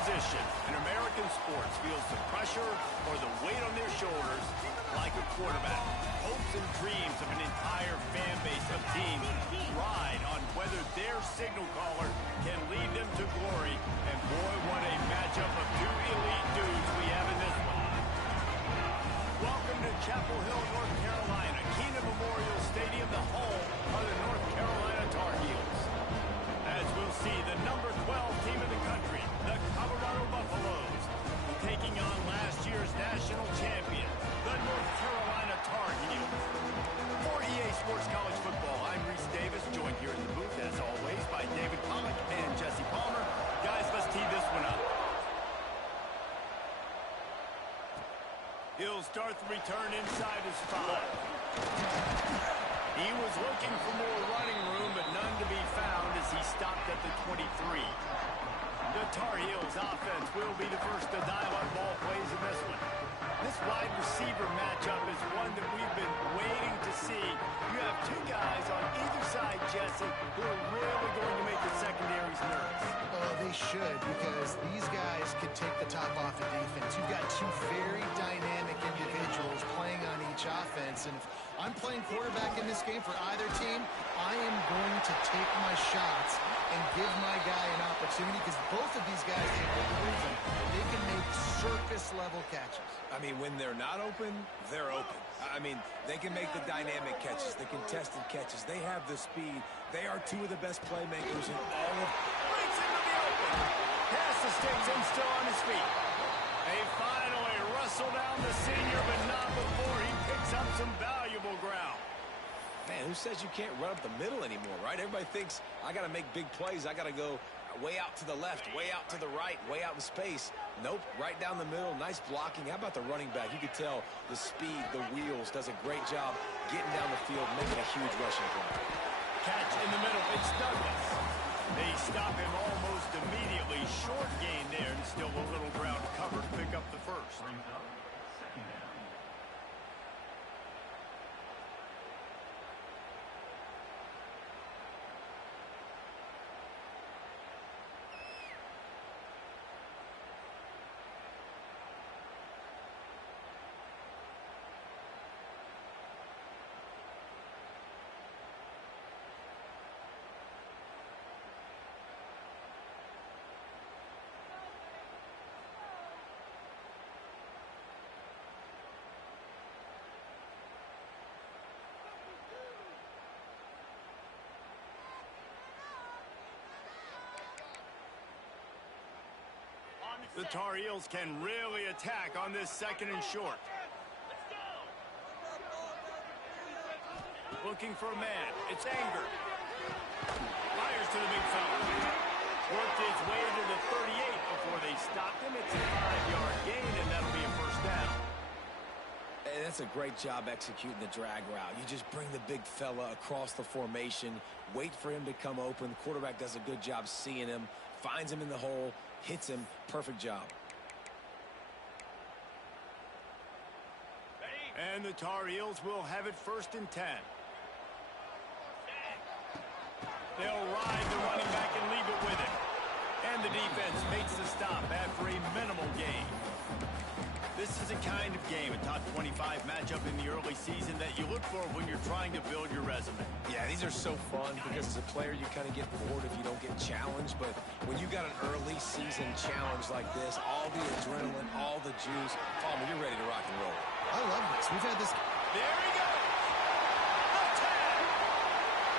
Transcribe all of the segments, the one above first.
position in American sports feels the pressure or the weight on their shoulders like a quarterback. Hopes and dreams of an entire fan base of teams ride on whether their signal caller can lead them to glory. And boy, what a matchup of two elite dudes we have in this one. Welcome to Chapel Hill, North Carolina, Keenan Memorial Stadium, the home of the North Carolina Tar Heels. As we'll see, the number 12 team in the country, the Colorado Buffaloes, taking on last year's national champion, the North Carolina Tar Heels. For EA Sports College Football, I'm Reese Davis, joined here in the booth, as always, by David Pollock and Jesse Palmer. Guys, let's tee this one up. He'll start the return inside his 5. He was looking for more running room, but none to be found as he stopped at the 23. The Tar Heels offense will be the first to dial up ball plays in this one. This wide receiver matchup is one that we've been waiting to see. You have two guys on either side, Jesse, who are really going to make the secondaries nervous. Oh, they should, because these guys could take the top off the defense. You've got two very dynamic individuals playing on each offense, and if I'm playing quarterback in this game for either team, I am going to take my shots and give my guy an opportunity, because both of these guys have proven they can make circus-level catches. I mean, when they're not open, they're open. I mean, they can make the dynamic catches, the contested catches. They have the speed. They are two of the best playmakers in all of... Breaks into the open. Pass the sticks and still on his feet. They finally wrestle down the senior, but not before he picks up some valuable ground. Man, who says you can't run up the middle anymore, right? Everybody thinks, I got to make big plays. I got to go way out to the left, way out to the right, way out in space. Nope, right down the middle. Nice blocking. How about the running back? You could tell the speed, the wheels, does a great job getting down the field, making a huge rushing play. Catch in the middle. It's Douglas. They stop him almost immediately. Short gain there, and still a little ground covered to pick up the first. The Tar Heels can really attack on this second and short. Looking for a man. It's Anger. Fires to the big fella. Worked his way to the 38 before they stopped him. It's a 5-yard gain, and that'll be a first down. And that's a great job executing the drag route. You just bring the big fella across the formation, wait for him to come open. The quarterback does a good job seeing him, finds him in the hole, hits him. Perfect job. And the Tar Heels will have it 1st and 10. They'll ride the running back and leave it with him. And the defense makes the stop after a minimal gain. This is a kind of game, a top 25 matchup in the early season that you look for when you're trying to build your resume. Yeah, these are so fun because as a player you kind of get bored if you don't get challenged, but when you got an early season challenge like this, all the adrenaline, all the juice, Palmer, you're ready to rock and roll. I love this. We've had this... There he goes! The tag!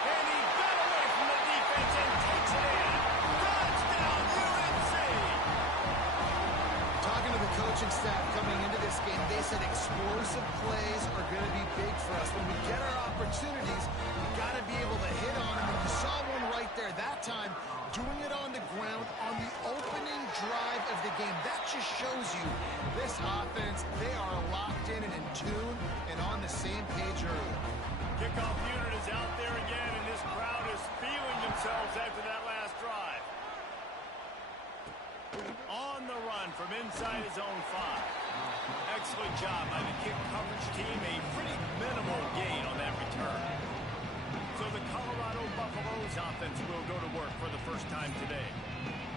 And he got away from the defense and takes it in. Touchdown, UNC! Talking to the coaching staff coming into this game, they said explosive plays are going to be big for us. When we get our opportunities, we got to be able to hit on them. And you saw one right there that time, doing it on the ground on the opening drive of the game. That just shows you this offense, they are locked in and tune and on the same page early. Kickoff unit is out there again, and this crowd is feeling themselves after that last drive. On the run from inside his own 5. Excellent job by the kick coverage team. A pretty minimal gain on that return. So the Colorado Buffaloes offense will go to work for the first time today.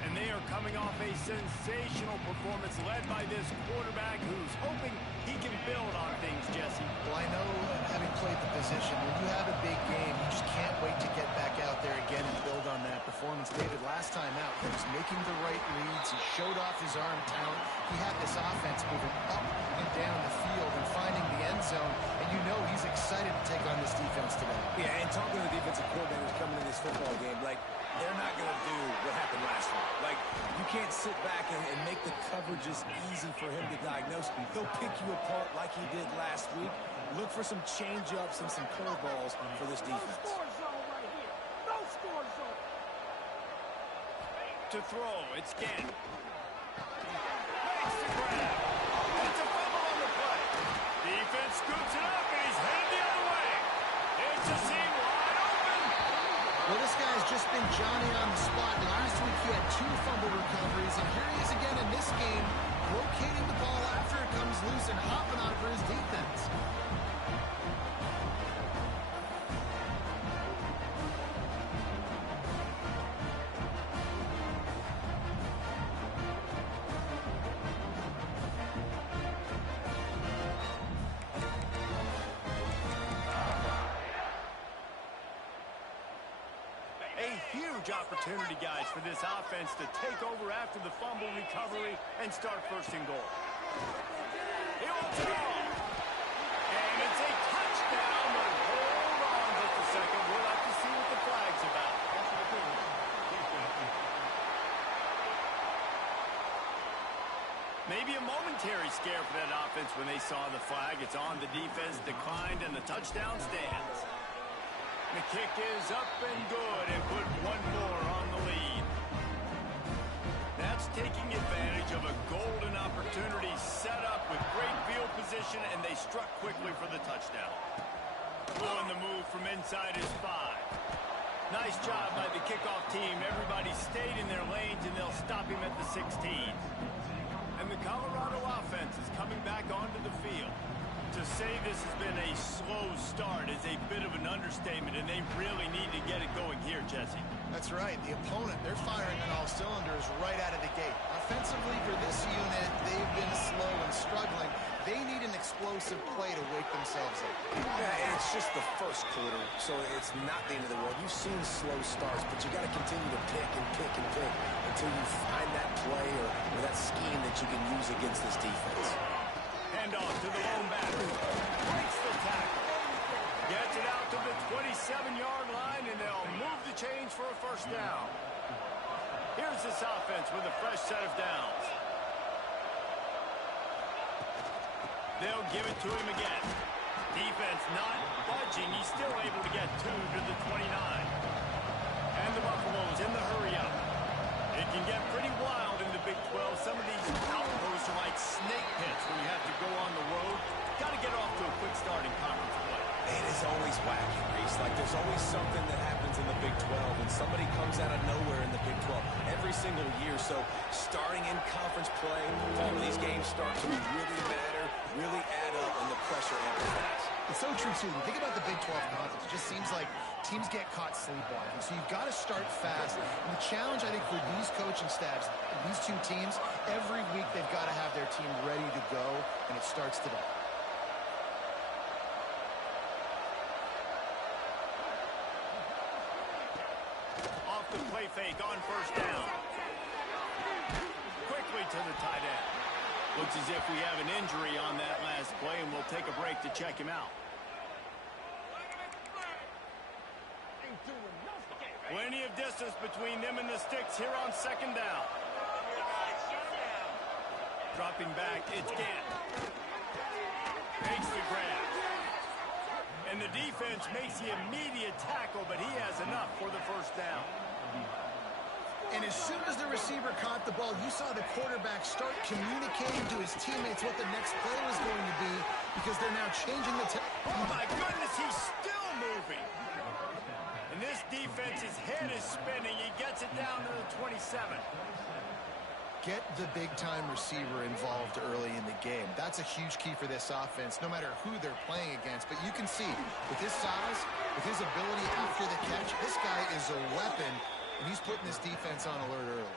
And And they are coming off a sensational performance led by this quarterback who's hoping he can build on things, Jesse. Well, I know, having played the position, when you have a big game, you just can't wait to get back out there again and build on that performance. David, last time out, he was making the right reads. He showed off his arm talent. He had this offense moving up and down the field and finding the end zone. And you know he's excited to take on this defense today. Yeah, and talking to the defensive coordinators coming in this football game, like, they're not going to do what happened last week. Like, you can't sit back and make the coverages easy for him to diagnose. He'll pick you apart like he did last week. Look for some change-ups and some curveballs for this defense. No score zone right here. No score zone. To throw, it's Gann. Makes the grab. It's a fumble on the play. Defense scoops it up, and he's headed the other way. It's a seam wide open. Well, this guy's just been Johnny on the spot. Last week he had 2 fumble recoveries, and here he is again in this game, locating the ball after it comes loose and hopping on for his defense. Opportunity, guys, for this offense to take over after the fumble recovery and start first and goal. He wants it all. And it's a touchdown, but hold on just a second. We'll have to see what the flag's about. Maybe a momentary scare for that offense when they saw the flag. It's on, the defense declined, and the touchdown stands. The kick is up and good, and put one more on the lead. That's taking advantage of a golden opportunity set up with great field position, and they struck quickly for the touchdown. On the move from inside his 5. Nice job by the kickoff team. Everybody stayed in their lanes, and they'll stop him at the 16. And the Colorado offense is coming back onto the field. To say this has been a slow start is a bit of an understatement, and they really need to get it going here, Jesse. That's right. The opponent, they're firing on all cylinders right out of the gate. Offensively for this unit, they've been slow and struggling. They need an explosive play to wake themselves up. Yeah, it's just the first quarter, so it's not the end of the world. You've seen slow starts, but you got to continue to pick and pick and pick until you find that play or that scheme that you can use against this defense. Hand off to the lone batter. Breaks the tackle. Gets it out to the 27-yard line, and they'll move the chains for a first down. Here's this offense with a fresh set of downs. They'll give it to him again. Defense not budging. He's still able to get 2 to the 29. And the Buffaloes in the hurry-up. It can get pretty wild in the Big 12. Some of these outposts are like snake pits when you have to go on the road. Got to get off to a quick start in conference play. It is always wacky, Reese. Like, there's always something that happens in the Big 12, and somebody comes out of nowhere in the Big 12 every single year. So, starting in conference play, these games start to really matter, really add up, and the pressure amplifies. It's so true, too. Think about the Big 12 conference. It just seems like teams get caught sleepwalking. So you've got to start fast. And the challenge, I think, for these coaching staffs, these two teams, every week they've got to have their team ready to go, and it starts today. Off the play fake on first down. Quickly to the tight end. Looks as if we have an injury on that last play, and we'll take a break to check him out. Plenty of distance between them and the sticks here on second down. Dropping back, it's Gann. Makes the grab. And the defense makes the immediate tackle, but he has enough for the first down. And as soon as the receiver caught the ball, you saw the quarterback start communicating to his teammates what the next play was going to be, because they're now changing the Oh, my goodness, he's still moving. And this defense's head is spinning. He gets it down to the 27. Get the big-time receiver involved early in the game. That's a huge key for this offense, no matter who they're playing against. But you can see, with his size, with his ability after the catch, this guy is a weapon. and he's putting this defense on alert early.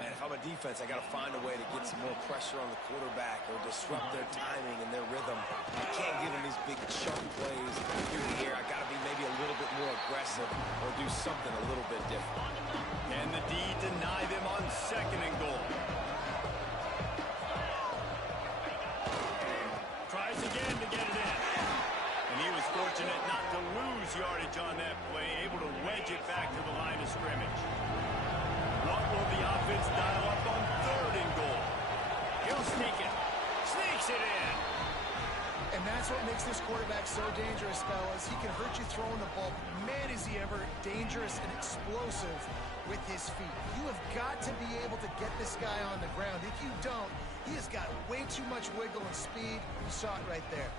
Man, if I'm a defense, I got to find a way to get some more pressure on the quarterback or disrupt their timing and their rhythm. I can't give them these big chunk plays through the air. I got to be maybe a little bit more aggressive or do something a little bit different. And the D deny them on 2nd and goal. Tries again to get it in. And he was fortunate not to lose yardage on that play, able to wedge it back to the line of scrimmage. What will the offense dial up on 3rd and goal? He'll sneak it. Sneaks it in. And that's what makes this quarterback so dangerous, fellas. He can hurt you throwing the ball. Man, is he ever dangerous and explosive with his feet. You have got to be able to get this guy on the ground. If you don't, he has got way too much wiggle and speed. You saw it right there.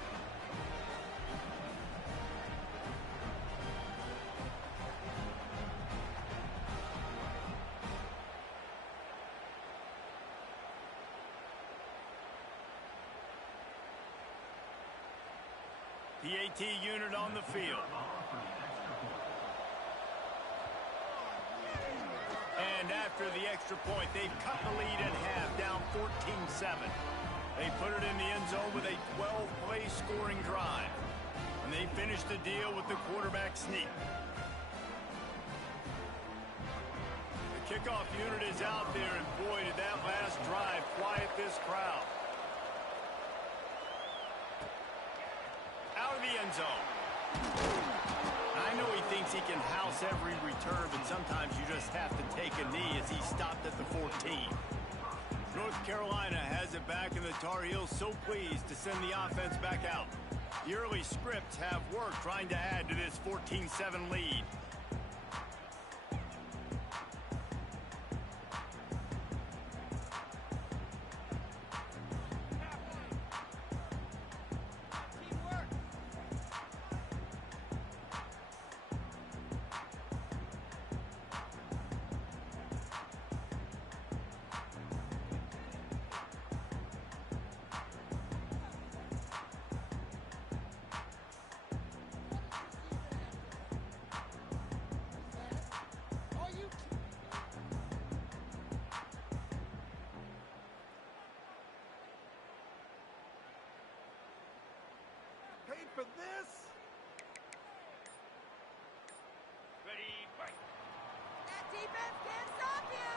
The AT unit on the field. And after the extra point, they've cut the lead in half, down 14-7. They put it in the end zone with a 12-play scoring drive. And they finish the deal with the quarterback sneak. The kickoff unit is out there, and boy, did that last drive quiet this crowd. Out of the end zone. I know he thinks he can house every return, but sometimes you just have to take a knee as he stopped at the 14. North Carolina has it back, and the Tar Heels so pleased to send the offense back out. The early scripts have worked trying to add to this 14-7 lead. Paid for this? Ready, fight. That defense can't stop you.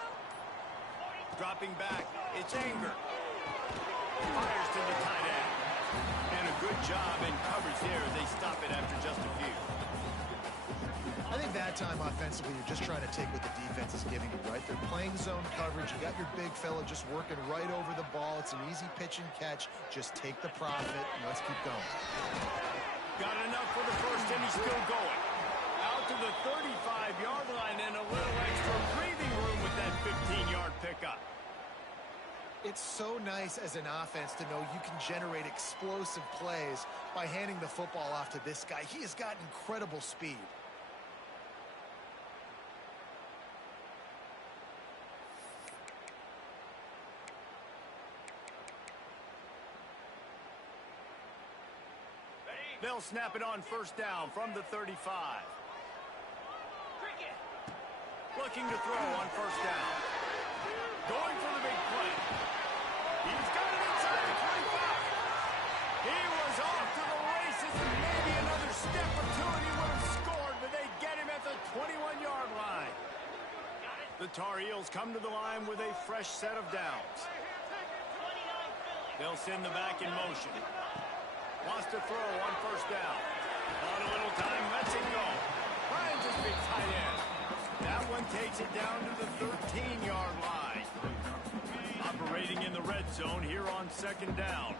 Dropping back, it's Anger. Fires to the tight end. And a good job in coverage there as they stop it after just a few. I think that time offensively, you're just trying to take what the defense is giving you, right? They're playing zone coverage. You got your big fella just working right over the ball. It's an easy pitch and catch. Just take the profit, and let's keep going. Got enough for the first, and he's still going. Out to the 35-yard line, and a little extra breathing room with that 15-yard pickup. It's so nice as an offense to know you can generate explosive plays by handing the football off to this guy. He has got incredible speed. They'll snap it on first down from the 35. Looking to throw on first down. Going for the big play. He's got it inside the 25. He was off to the races, and maybe another step or two and he would have scored, but they get him at the 21-yard line. The Tar Heels come to the line with a fresh set of downs. They'll send the back in motion. Wants to throw on first down. On a little time, lets it go. Finds his big tight end. That one takes it down to the 13-yard line. Operating in the red zone here on second down.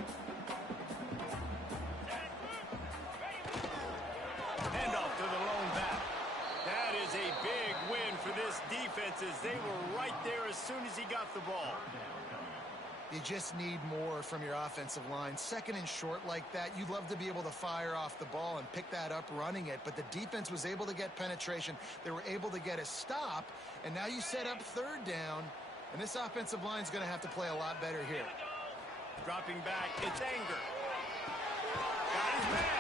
Handoff to the lone back. That is a big win for this defense as they were right there as soon as he got the ball. You just need more from your offensive line. Second and short like that, you'd love to be able to fire off the ball and pick that up running it, but the defense was able to get penetration. They were able to get a stop, and now you set up third down, and this offensive line is going to have to play a lot better here. Dropping back, it's Anger. Got his man.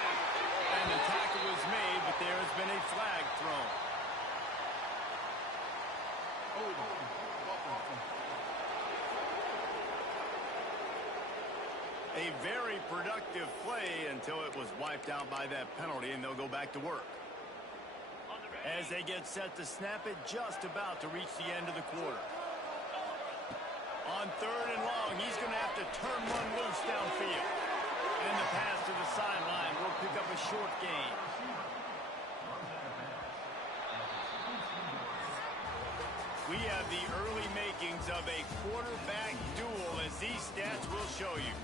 And the tackle was made, but there has been a flag thrown. A very productive play until it was wiped out by that penalty, and they'll go back to work. As they get set to snap it, just about to reach the end of the quarter. On 3rd and long, he's going to have to turn one loose downfield. And the pass to the sideline will pick up a short gain. We have the early makings of a quarterback duel, as these stats will show you.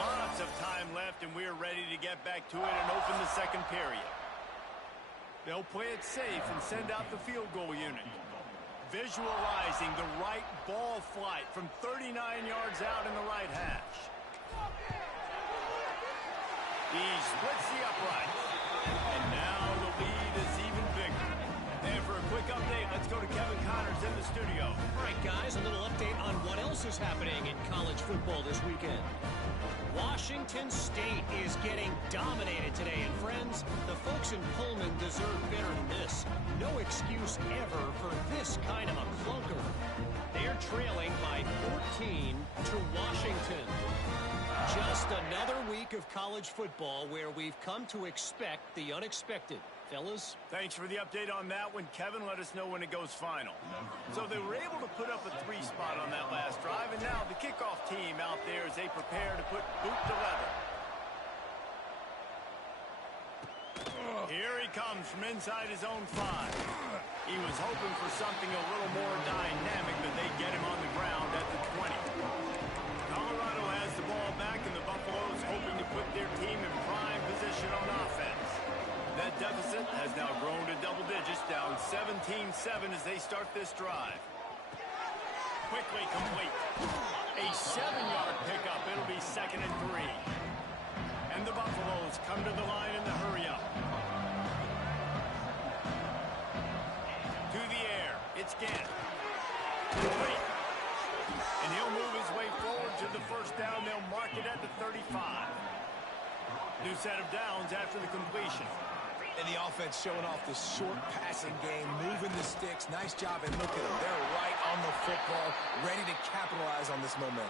Lots of time left, and we're ready to get back to it and open the second period. They'll play it safe and send out the field goal unit. Visualizing the right ball flight from 39 yards out in the right hash. He splits the uprights. And now the lead is even bigger. And for a quick update, let's go to Kevin Connors in the studio. All right, guys, a little update on what else is happening in college football this weekend. Washington State is getting dominated today, and friends, the folks in Pullman deserve better than this. No excuse ever for this kind of a clunker. They're trailing by 14 to Washington. Just another week of college football where we've come to expect the unexpected. Fellas? Thanks for the update on that one, Kevin. Let us know when it goes final. So they were able to put up a 3 spot on that last drive, and now the kickoff team out there as they prepare to put boot to leather. Here he comes from inside his own 5. He was hoping for something a little more dynamic, but they get him on the ground at the 20. Colorado has the ball back, and the Buffaloes hoping to put their team in prime position on offense. That deficit has now grown to double digits, down 17-7 as they start this drive. Quickly complete. A 7-yard pickup. It'll be 2nd and 3. And the Buffaloes come to the line in the hurry-up. To the air. It's Gant. Complete. And he'll move his way forward to the first down. They'll mark it at the 35. New set of downs after the completion. And the offense showing off the short passing game, moving the sticks. Nice job, and look at them. They're right on the football, ready to capitalize on this momentum.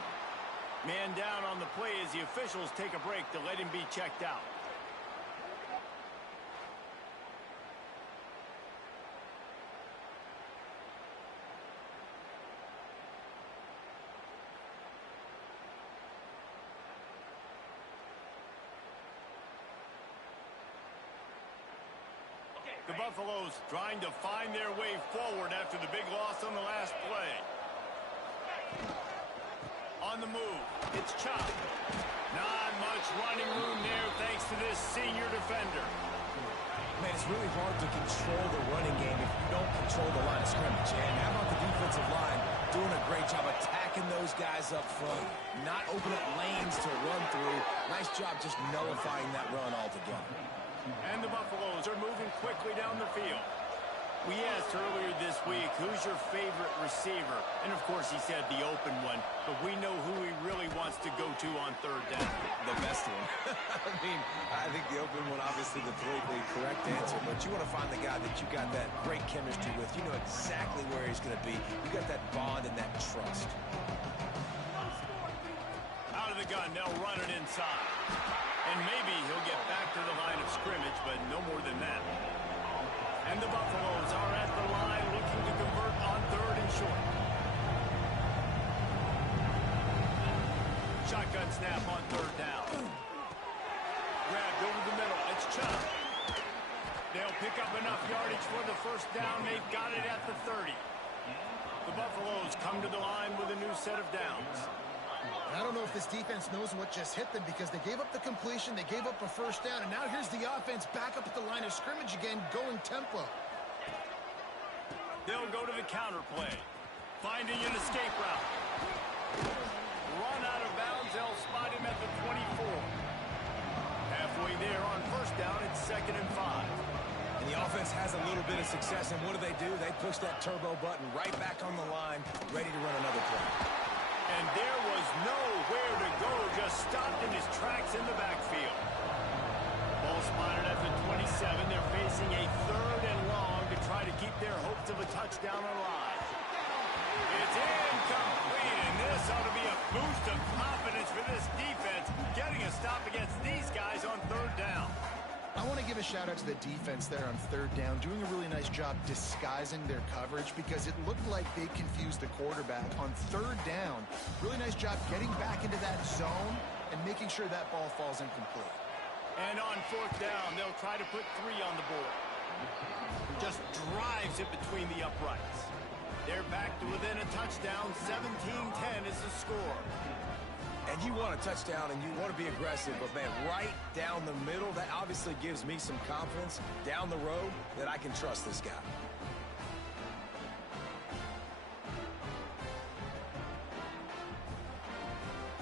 Man down on the play as the officials take a break to let him be checked out. The Buffaloes trying to find their way forward after the big loss on the last play. On the move, it's Chop. Not much running room there thanks to this senior defender. Man, it's really hard to control the running game if you don't control the line of scrimmage. And how about the defensive line doing a great job attacking those guys up front, not opening up lanes to run through. Nice job just nullifying that run altogether. And the Buffaloes are moving quickly down the field. We asked earlier this week, who's your favorite receiver? And, of course, he said the open one. But we know who he really wants to go to on 3rd down. The best one. I think the open one, obviously, the politically correct answer. But you want to find the guy that you got that great chemistry with. You know exactly where he's going to be. You got that bond and that trust. Out of the gun, they'll run it inside. And maybe he'll get back to the line of scrimmage, but no more than that. And the Buffaloes are at the line looking to convert on 3rd and short. Shotgun snap on 3rd down. Grabbed over the middle. It's Chubb. They'll pick up enough yardage for the first down. They've got it at the 30. The Buffaloes come to the line with a new set of downs. I don't know if this defense knows what just hit them because they gave up the completion, they gave up a first down, and now here's the offense back up at the line of scrimmage again, going tempo. They'll go to the counter play, finding an escape route. Run out of bounds, they'll spot him at the 24. Halfway there on first down, it's 2nd and 5. And the offense has a little bit of success, and what do? They push that turbo button right back on the line, ready to run another play. And there was nowhere to go, just stopped in his tracks in the backfield. Ball spotted at the 27. They're facing a 3rd and long to try to keep their hopes of a touchdown alive. It's incomplete, and this ought to be a boost of confidence for this defense, getting a stop against these guys on 3rd down. I want to give a shout out to the defense there on 3rd down, doing a really nice job disguising their coverage because it looked like they confused the quarterback on 3rd down. Really nice job getting back into that zone and making sure that ball falls incomplete. And on 4th down, they'll try to put 3 on the board. Just drives it between the uprights. They're back to within a touchdown. 17-10 is the score. And you want a touchdown and you want to be aggressive, but man, right down the middle, that obviously gives me some confidence down the road that I can trust this guy.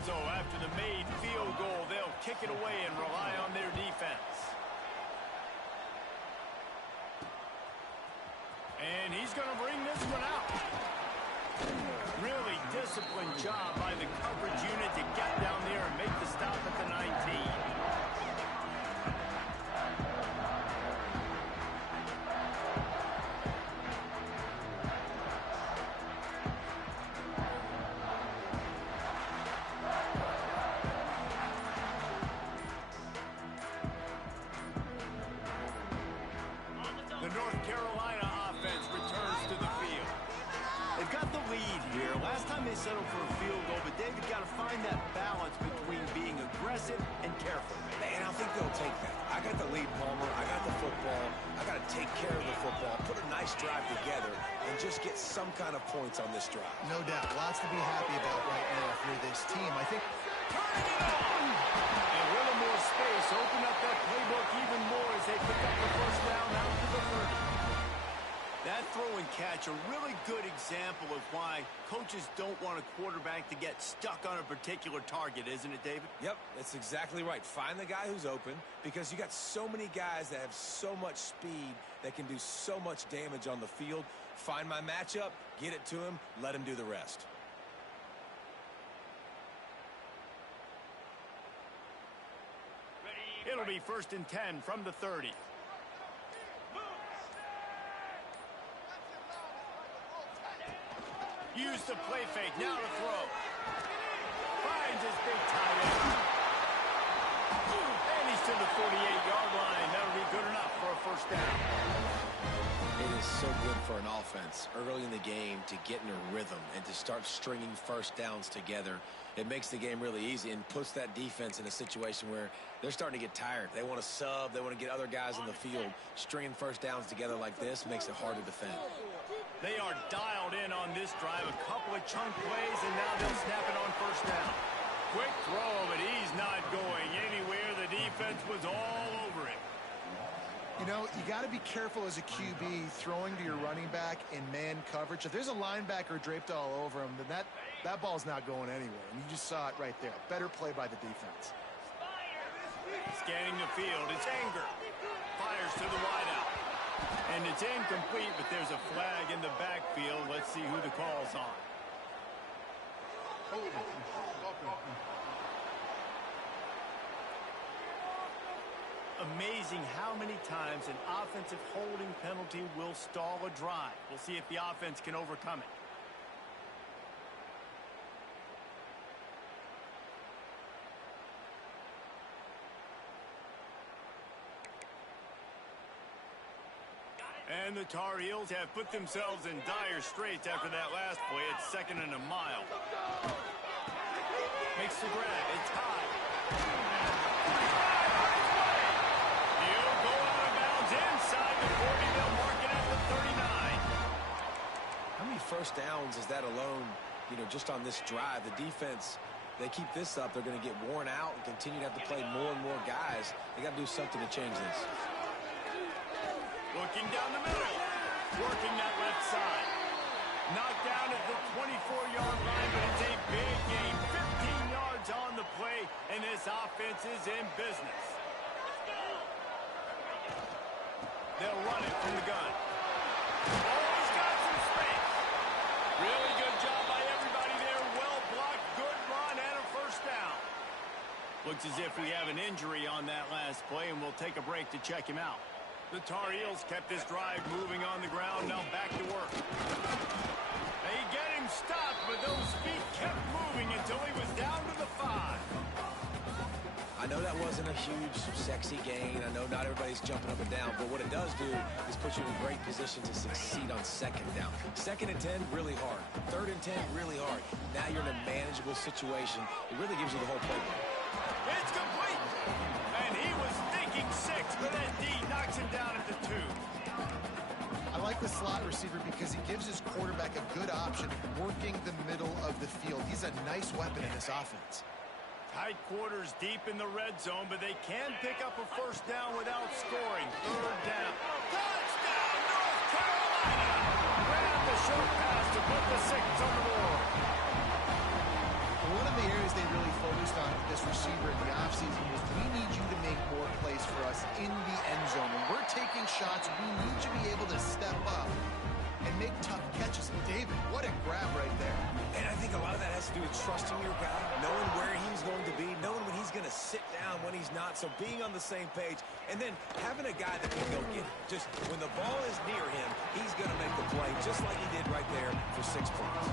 So after the made field goal, they'll kick it away and rely on their defense. And he's going to bring this one out. Really disciplined job by the coverage unit to get down there and make the stop at the 19. The North Carolina offense returns to the field. They've got the lead here. Last time they settled for a field goal, but David got to find that balance between being aggressive and careful. Man, I think they'll take that. I got the lead, Palmer. I got the football. I got to take care of the football, put a nice drive together, and just get some kind of points on this drive. No doubt. Lots to be happy about right now if you're this team. I think Turning it on! And a little more space. Open up that playbook even more as they pick up the 1st down out to the 30. That throw and catch, a really good example of why coaches don't want a quarterback to get stuck on a particular target, isn't it, David? Yep, that's exactly right. Find the guy who's open because you got so many guys that have so much speed that can do so much damage on the field. Find my matchup, get it to him, let him do the rest. It'll be 1st and 10 from the 30. Use the play fake, now to throw. Finds his big tight end. And he's to the 48-yard line. That'll be good enough for a 1st down. It is so good for an offense early in the game to get in a rhythm and to start stringing 1st downs together. It makes the game really easy and puts that defense in a situation where they're starting to get tired. They want to sub. They want to get other guys in the field. Stringing 1st downs together like this makes it hard to defend. They are dialed in on this drive. A couple of chunk plays, and now they'll snap it on 1st down. Quick throw, but he's not going anywhere. The defense was all over it. You know, you got to be careful as a QB throwing to your running back in man coverage. If there's a linebacker draped all over him, then that ball's not going anywhere. And you just saw it right there. Better play by the defense. Scanning the field, it's Anger. Fires to the wideout. And it's incomplete, but there's a flag in the backfield. Let's see who the call's on. Amazing how many times an offensive holding penalty will stall a drive. We'll see if the offense can overcome it. And the Tar Heels have put themselves in dire straits after that last play. It's 2nd and a mile. Makes the grab. It's high. He'll go out of bounds inside the 40. They'll mark it at the 39. How many 1st downs is that alone, just on this drive? The defense, they keep this up, they're going to get worn out and continue to have to play more and more guys. They got to do something to change this. Looking down the middle. Working that left side. Knocked down at the 24-yard line, but it's a big game. 15 yards on the play, and this offense is in business. They'll run it from the gun. Oh, he's got some space. Really good job by everybody there. Well blocked Looks as if we have an injury on that last play, and we'll take a break to check him out. The Tar Heels kept this drive moving on the ground. Now back to work. They get him stopped, but those feet kept moving until he was down to the 5. I know that wasn't a huge, sexy gain. I know not everybody's jumping up and down, but what it does do is put you in a great position to succeed on second down. 2nd and 10, really hard. 3rd and 10, really hard. Now you're in a manageable situation. It really gives you the whole playbook. It's complete! And he was thinking 6, but that D knocks him down at the 2. I like the slot receiver because he gives his quarterback a good option working the middle of the field. He's a nice weapon in this offense. Tight quarters deep in the red zone, but they can pick up a 1st down without scoring. 3rd down. Touchdown, North Carolina! Grab the short pass to put the 6 on the board. One of the areas they really focused on with this receiver in the offseason was we need you to make more plays for us in the end zone. When we're taking shots, we need you to be able to step up and make tough catches. David, what a grab right there. And I think a lot of that has to do with trusting your guy, knowing where he's going to be, knowing when he's going to sit down, when he's not, so being on the same page, and then having a guy that can go get it. Just when the ball is near him, he's going to make the play, just like he did right there for 6 points.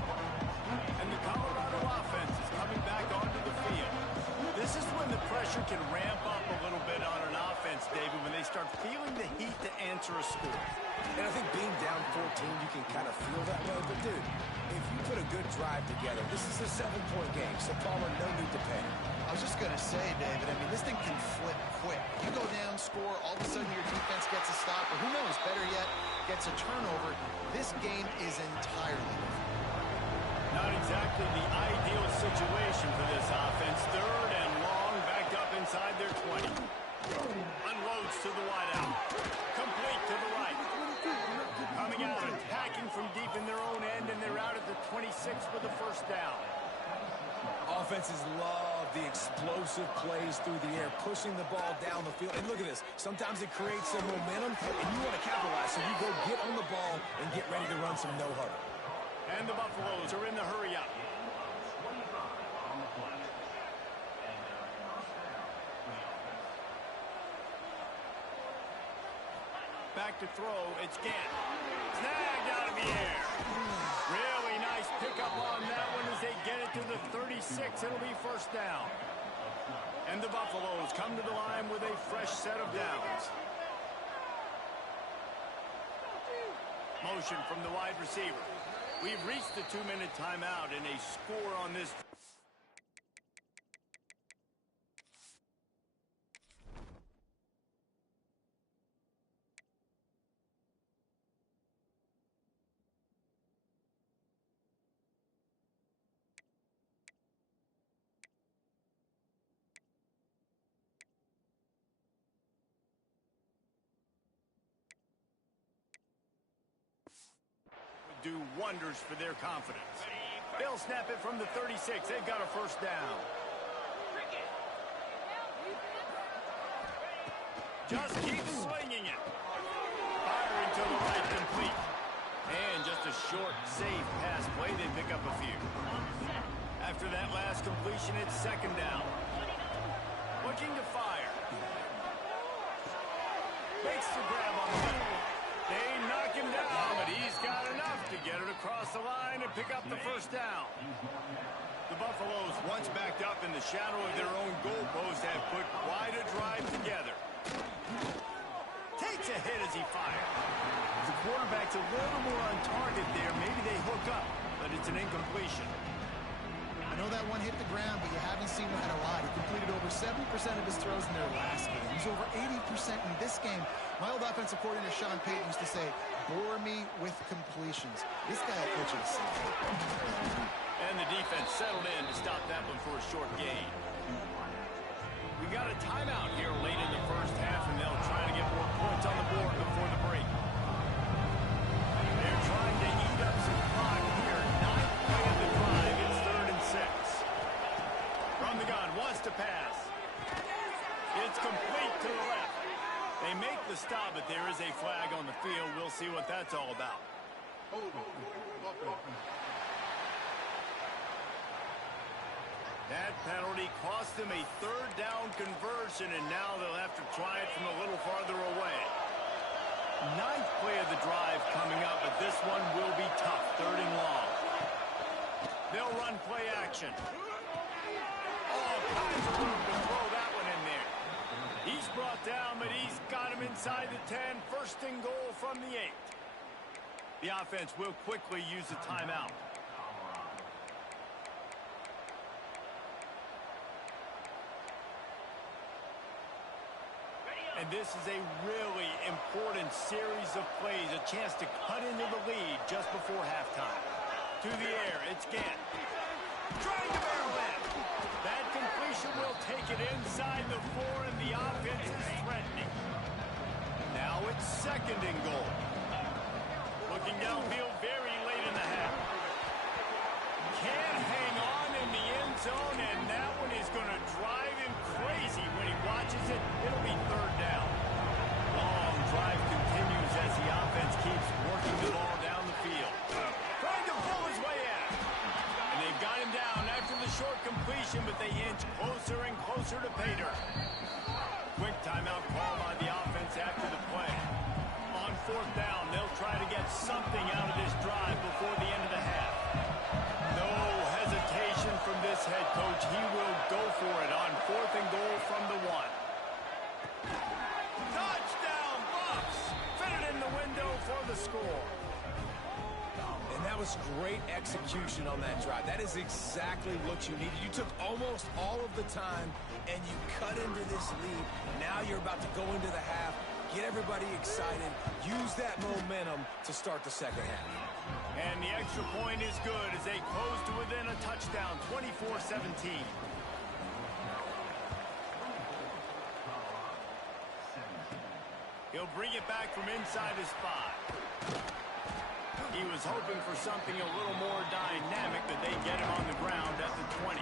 And the Colorado offense is coming back onto the field. This is when the pressure can ramp up a little bit on an offense, David, when they start feeling the heat to answer a score. And I think being down 14, you can kind of feel that way. But, dude, if you put a good drive together, this is a 7-point game, so Palmer, no need to panic. I was just going to say, David, I mean, this thing can flip quick. You go down, score, all of a sudden your defense gets a stop, or who knows, better yet, gets a turnover. This game is entirely different. Not exactly the ideal situation for this offense. 3rd and long, backed up inside their 20. Unloads to the wideout. Complete to the right. Coming out, attacking from deep in their own end, and they're out at the 26 for the 1st down. Offenses love the explosive plays through the air, pushing the ball down the field. And look at this. Sometimes it creates some momentum, and you want to capitalize, so you go get on the ball and get ready to run some no-huddle. And the Buffaloes are in the hurry-up. Back to throw, it's Gant. Snagged out of the air. Really nice pickup on that one as they get it to the 36. It'll be 1st down. And the Buffaloes come to the line with a fresh set of downs. Motion from the wide receiver. We've reached the 2-minute timeout, and a score on this. Do wonders for their confidence. They'll snap it from the 36. They've got a 1st down. Just keep swinging it. Firing to the right, complete. And just a short, safe pass play. They pick up a few. After that last completion, it's 2nd down. Looking to fire. Makes the grab on the middle. They knock him down, but he's got enough to get it across the line and pick up the 1st down. The Buffaloes, once backed up in the shadow of their own goalpost, have put quite a drive together. Takes a hit as he fires. The quarterback's a little more on target there. Maybe they hook up, but it's an incompletion. I know that one hit the ground, but you haven't seen that a lot. He completed over 70% of his throws in their last game. He's over 80% in this game. My old offensive coordinator, Sean Payton, used to say, bore me with completions. This guy will put you to sleep. And the defense settled in to stop that one for a short gain. We got a timeout here late in the 1st half, and they'll try to get more points on the board before the break. They're trying to eat up some clock here. 9th play of the drive. It's 3rd and 6. From the gun, wants to pass. It's complete to the left. They make the stop, but there is a flag on the field. We'll see what that's all about. That penalty cost them a third down conversion, and now they'll have to try it from a little farther away. Ninth play of the drive coming up, but this one will be tough. Third and long. They'll run play action. All kinds of room to throw that one in there. He's brought down, but he's got him inside the 10. First and goal from the 8. The offense will quickly use a timeout. And this is a really important series of plays, a chance to cut into the lead just before halftime. To the air, it's Gant. Trying to barrel in. That completion will take it inside the 4, and the offense is threatening. Now it's second and goal. Looking downfield very late in the half. Can't hang on in the end zone, and that one is going to drive him crazy when he watches it. It'll be third down. Long drive continues as the offense keeps working the ball down the field. Trying to pull his way out. And they've got him down after the short completion, but they inch closer and closer to pay dirt. Quick timeout call by the offense after the play. On fourth down, they'll try to get something out of this drive before the end of the half. No hesitation from this head coach. He will go for it on fourth and goal from the 1. Touchdown, Bucks! Fit it in the window for the score. And that was great execution on that drive. That is exactly what you needed. You took almost all of the time, and you cut into this lead. Now you're about to go into the half, get everybody excited, use that momentum to start the second half. And the extra point is good as they close to within a touchdown, 24-17. He'll bring it back from inside his 5. He was hoping for something a little more dynamic, but they get him on the ground at the 20.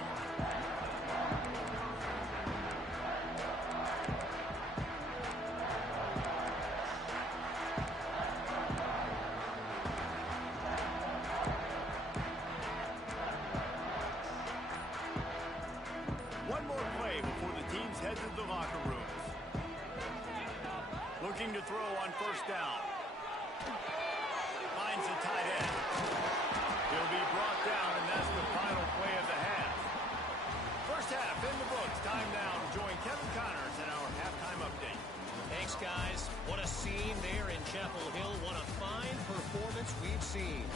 One more play before the teams head to the locker rooms. Looking to throw on first down. Finds the tight end. He'll be brought down, and that's the final play of the half. First half in the books. Time now to join Kevin Connors in our halftime update. Thanks, guys. What a scene there in Chapel Hill. What a fine performance we've seen.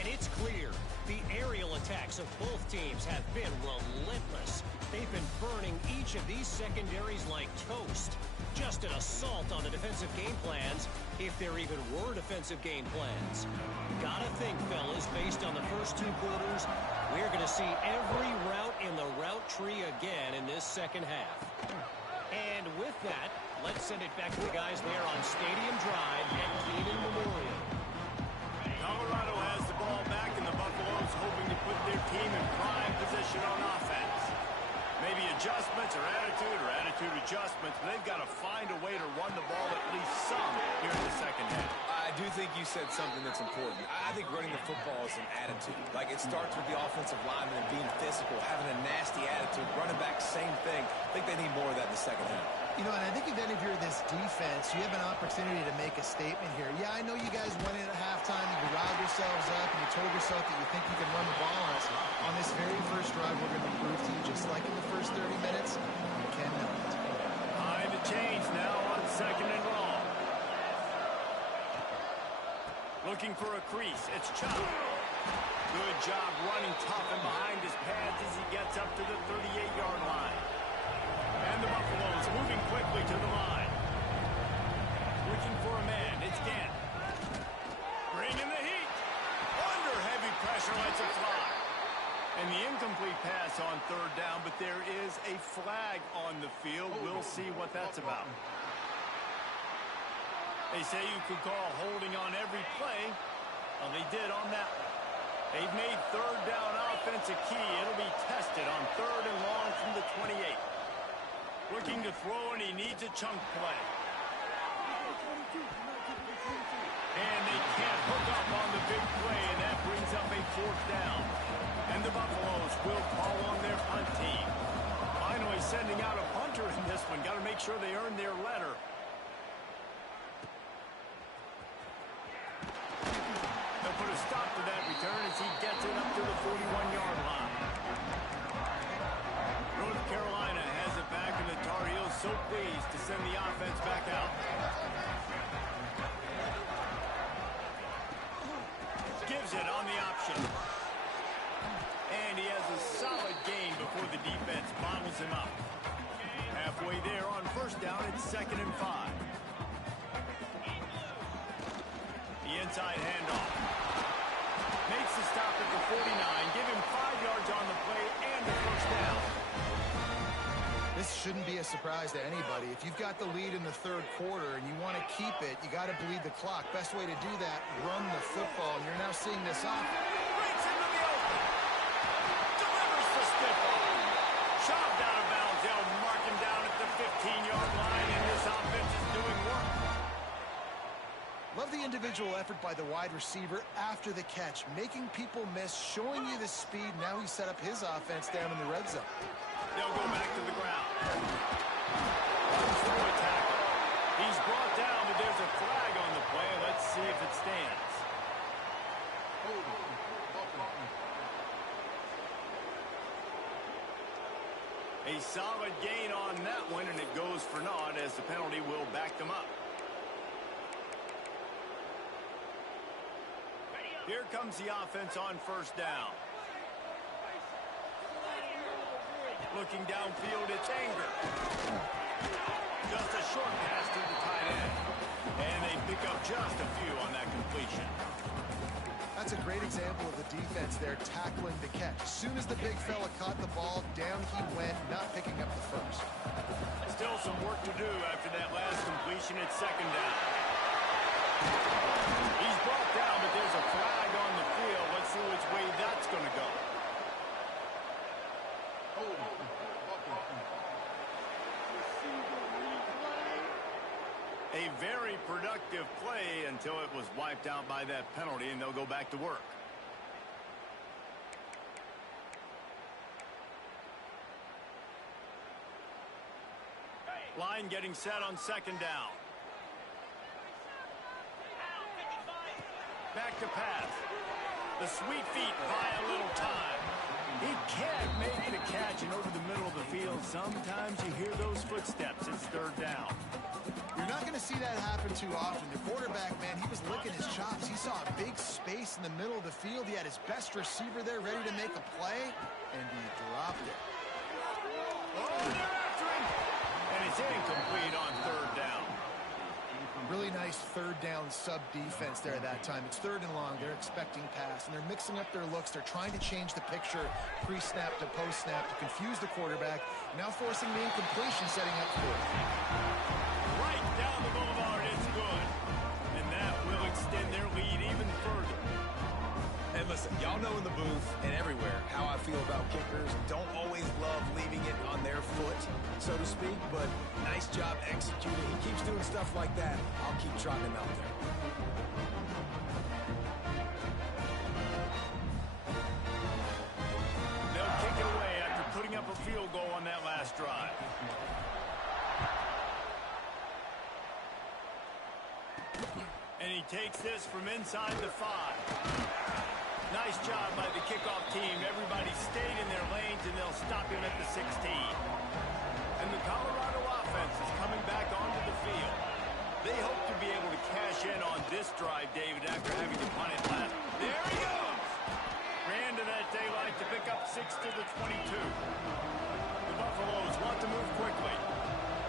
And it's clear the aerial attacks of both teams have been relentless. They've been burning each of these secondaries like toast. Just an assault on the defensive game plans, if there even were defensive game plans. Gotta think, fellas, based on the first 2 quarters, we're going to see every route in the route tree again in this second half. And with that, let's send it back to the guys there on Stadium Drive at Kenan Memorial. Colorado has the ball back, and the Buffaloes hoping to put their team in prime position on offense. Maybe adjustments or attitude adjustments, but they've got to find a way to run the ball at least some here in the second half. I do think you said something that's important. I think running the football is an attitude. Like, it starts with the offensive lineman and being physical, having a nasty attitude. Running back, same thing. I think they need more of that in the second half. You know, and I think if you're this defense, you have an opportunity to make a statement here. Yeah, I know you guys went in at halftime and you riled yourselves up and you told yourself that you think you can run the ball on us. On this very first drive, we're going to prove to you, just like in the first 30 minutes, you cannot. Behind the chains now on second and long. Looking for a crease. It's Chubb. Good job running tough and behind his pads as he gets up to the 38-yard line. And the Buffaloes moving quickly to the line. Looking for a man. It's Gant. Bringing the heat. Under heavy pressure, lets it fly. And the incomplete pass on third down, but there is a flag on the field. We'll see what that's about. They say you could call holding on every play. Well, they did on that one. They've made third down offense a key. It'll be tested on third and long from the 28. Looking to throw, and he needs a chunk play. And they can't hook up on the big play, and that brings up a 4th down. And the Buffaloes will call on their punt team. Finally sending out a punter in this one. Got to make sure they earn their letter. They'll put a stop to that return as he gets it up to the 41-yard line. North Carolina has it back, and the Tar Heels so pleased to send the offense back out. Gives it on the option. And he has a solid gain before the defense bottles him up. Halfway there on 1st down, it's 2nd and 5. The inside handoff. Makes the stop at the 49. Give him 5 yards on the play and the 1st down. This shouldn't be a surprise to anybody. If you've got the lead in the 3rd quarter and you want to keep it, you got to bleed the clock. Best way to do that, run the football. And you're now seeing this off. Breaks into the open. Delivers the stiff arm. Chopped out of bounds. They'll mark him down at the 15-yard line, and this offense is doing work. Love the individual effort by the wide receiver after the catch, making people miss, showing you the speed. Now he set up his offense down in the red zone. They'll go back to the ground. Runs through a tackle. He's brought down, but there's a flag on the play. Let's see if it stands. A solid gain on that one, and it goes for naught as the penalty will back them up. Here comes the offense on 1st down. Looking downfield, it's Anger. Just a short pass to the tight end. And they pick up just a few on that completion. That's a great example of the defense there tackling the catch. As soon as the big fella caught the ball, down he went, not picking up the 1st. Still some work to do after that last completion at 2nd down. He's brought down, but there's a flag on the field. Let's see which way that's going to go. A very productive play until it was wiped out by that penalty, and they'll go back to work. Line getting set on 2nd down. Back to pass. The sweet feet buy a little time. He can't make the catch, and over the middle of the field, sometimes you hear those footsteps. It's 3rd down. You're not going to see that happen too often. The quarterback, man, he was licking his chops. He saw a big space in the middle of the field. He had his best receiver there ready to make a play, and he dropped it. Oh, they're after him. And it's incomplete on 3rd down. Really nice 3rd down sub defense there that time. It's 3rd and long. They're expecting pass, and they're mixing up their looks. They're trying to change the picture pre-snap to post-snap to confuse the quarterback. Now forcing the incompletion, setting up for it. Right down the boulevard, it's good. And that will extend their lead even further. And listen, y'all know in the booth and everywhere how I feel about kickers. Don't always love leaving it on their foot, so to speak, but nice job executing. He keeps doing stuff like that. I'll keep trotting him out there. They'll kick it away after putting up a field goal on that last drive. And he takes this from inside the 5. Nice job by the kickoff team. Everybody stayed in their lanes, and they'll stop him at the 16. And the Colorado offense is coming back onto the field. They hope to be able to cash in on this drive, David, after having to punt it last. There he goes! Ran to that daylight to pick up 6 to the 22. The Buffaloes want to move quickly.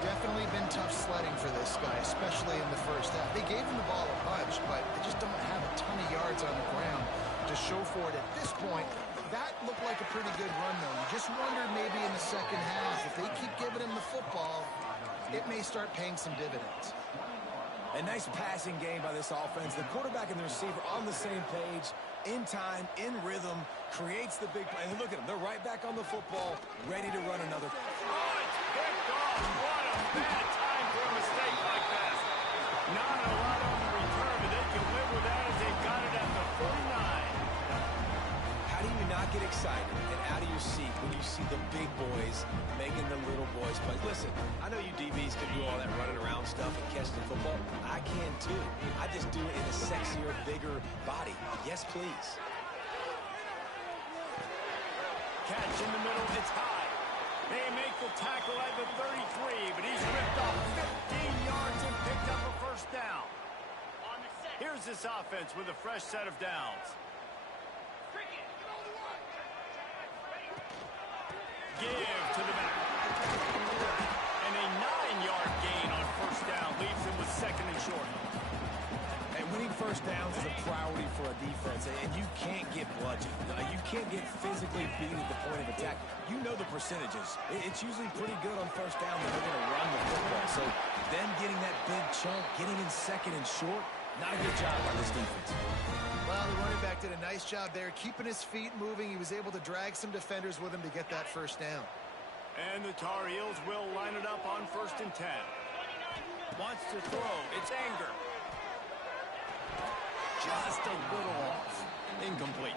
Definitely been tough sledding for this guy, especially in the 1st half. They gave him the ball a bunch, but they just don't have a ton of yards on the ground to show for it at this point. That looked like a pretty good run, though. You just wondered maybe in the 2nd half, if they keep giving him the football, it may start paying some dividends. A nice passing game by this offense. The quarterback and the receiver on the same page, in time, in rhythm, creates the big play. And look at them. They're right back on the football, ready to run another. Oh, it's picked off. What a bad time for a mistake like that. Not a excited and out of your seat when you see the big boys making the little boys play. Listen, I know you DBs can do all that running around stuff and catching the football. I can too. I just do it in a sexier, bigger body. Yes, please. Catch in the middle, it's high. They make the tackle at the 33, but he's ripped off 15 yards and picked up a first down. Here's this offense with a fresh set of downs. Give to the back. And a 9-yard gain on first down leaves him with second and short. And winning first downs is a priority for a defense, and you can't get bludgeoned. You can't get physically beaten at the point of attack. You know the percentages. It's usually pretty good on first down that they're going to run the football. So them getting that big chunk, getting in second and short, not a good job by this defense. Well, the running back did a nice job there, keeping his feet moving. He was able to drag some defenders with him to get that first down. And the Tar Heels will line it up on 1st and 10. Wants to throw. It's Anger. Just a little off. Incomplete.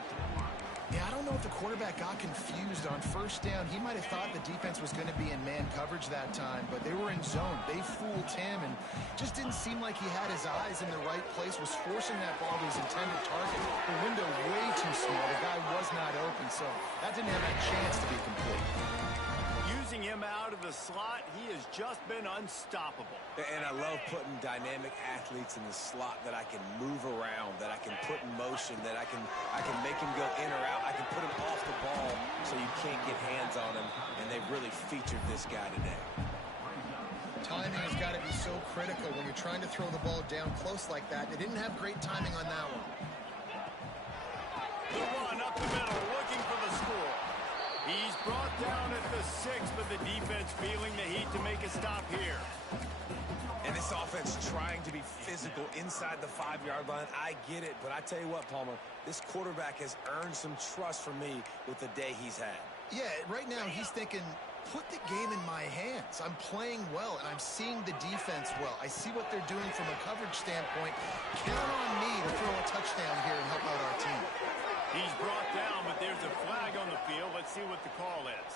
Yeah, I don't know if the quarterback got confused on first down. He might have thought the defense was going to be in man coverage that time, but they were in zone. They fooled him and just didn't seem like he had his eyes in the right place, was forcing that ball to his intended target. The window way too small. The guy was not open, so that didn't have a chance to be complete. Using him out of the slot, he has just been unstoppable. And I love putting dynamic athletes in the slot that I can move around, that I can put in motion, that I can make him go in or out. I can put him off the ball so you can't get hands on him, and they've really featured this guy today. Timing has got to be so critical when you're trying to throw the ball down close like that. They didn't have great timing on that one. The run up the middle, looking for the score. He's brought down at the 6, but the defense feeling the heat to make a stop here. And this offense trying to be physical inside the 5-yard line. I get it, but I tell you what, Palmer, this quarterback has earned some trust from me with the day he's had. Yeah, right now he's thinking, put the game in my hands. I'm playing well, and I'm seeing the defense well. I see what they're doing from a coverage standpoint. Count on me to throw a touchdown here and help out our team. He's brought down, but there's a flag on the field. Let's see what the call is.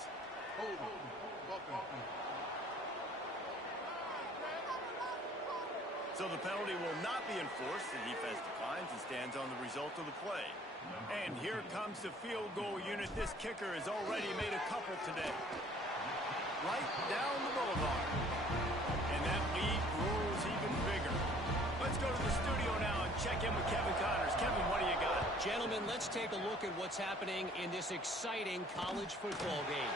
So the penalty will not be enforced. The defense declines and stands on the result of the play. And here comes the field goal unit. This kicker has already made a couple today. Right down the boulevard. And that lead grows even bigger. Let's go to the studio now and check in with Kevin Connors. Kevin, what do you got? Gentlemen, let's take a look at what's happening in this exciting college football game.